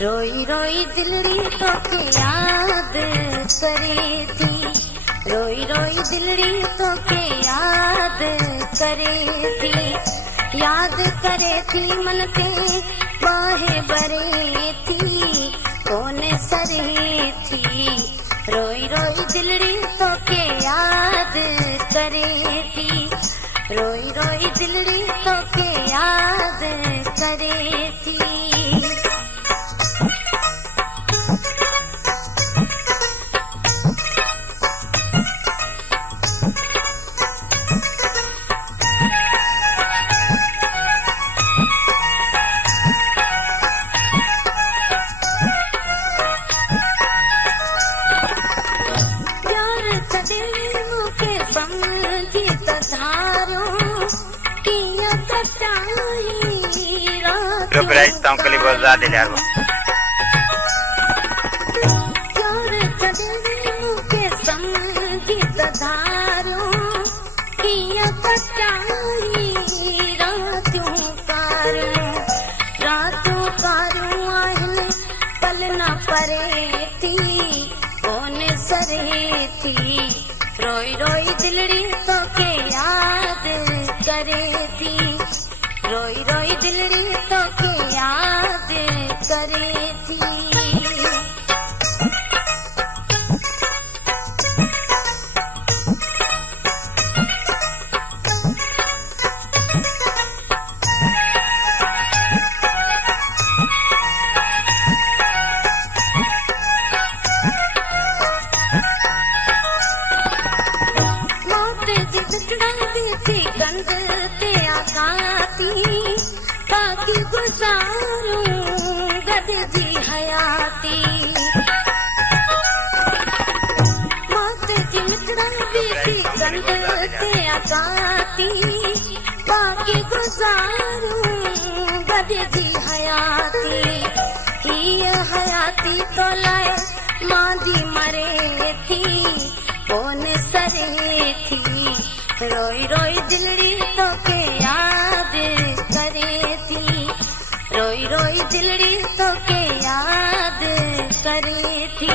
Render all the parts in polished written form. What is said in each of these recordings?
रोई रोई दिलड़ी तोखे याद करे थी, रोई रोई दिलड़ी तोखे याद करे थी, याद करे थी मन ते बाहे बरे थी, कौन सरे थी। रोई रोई दिलड़ी तोखे याद करे थी, रोई रोई दिलड़ी तोखे याद करे थी। प्राइस ताऊ कली बहुत ज्यादा यार वो के संगीत धारो किया पटाई रातों कारू आहन पल न परे थी, कौन सरे थी। रोई रोई दिलड़ी तो के याद करे थी, रोई रोई दिलड़ी तो के याद करे थी। गंद ते आकाती ताकि गुजारूं गद जी हयाती, मौत जी मिटड़ा थी गंद ते आकाती ताकि गुजारूं गद जी हयाती। ये हयाती तो लाए मांदी मरे थी, कौन सरे थी। रोई रोई दिलड़ी तो के याद करे थी, रोई रोई दिलड़ी तो के याद करे थी।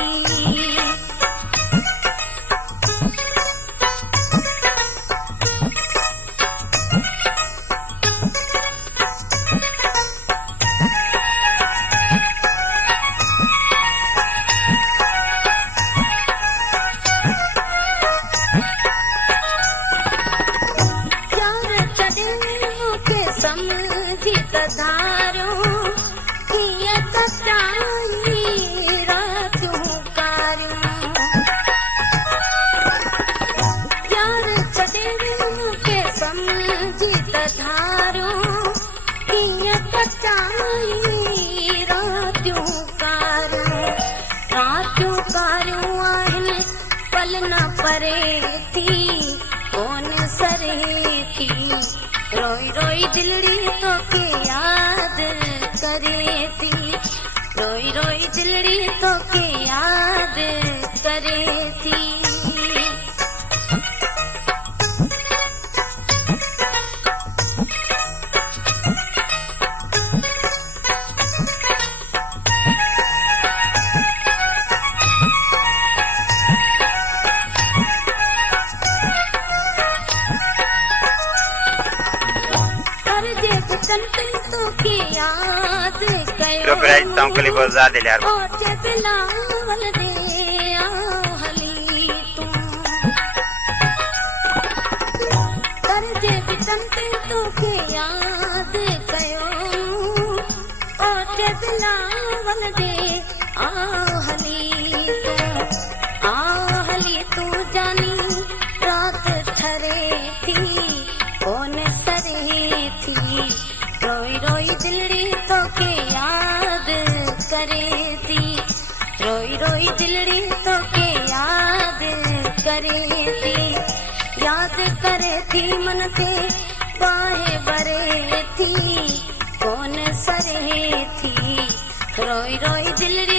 समझित धारो किया कटाई रातों कारू, यार चढ़े के समझित धारो किया कटाई रातों कारू आहन पल न परे थी, कौन सरे थी। रोई रोई दिलड़ी तो के याद करे थी, रोई रोई दिलड़ी तो के याद करे थी। तो की याद कयो प्राइस ताऊ कली बहुत ज्यादा यार वो बिलावल दे आहली तू कर जे बितंते तो के याद कयो बिलावल दे आहली तू जानी रात ठरे थी, कौन सरे थी। रोई रोई दिलड़ी तो के याद करे थी, रोई रोई दिलड़ी तो के याद करे थी, याद करे थी मन ते बाहे बरे थी, कौन सरे थी। रोई रोई दिलड़ी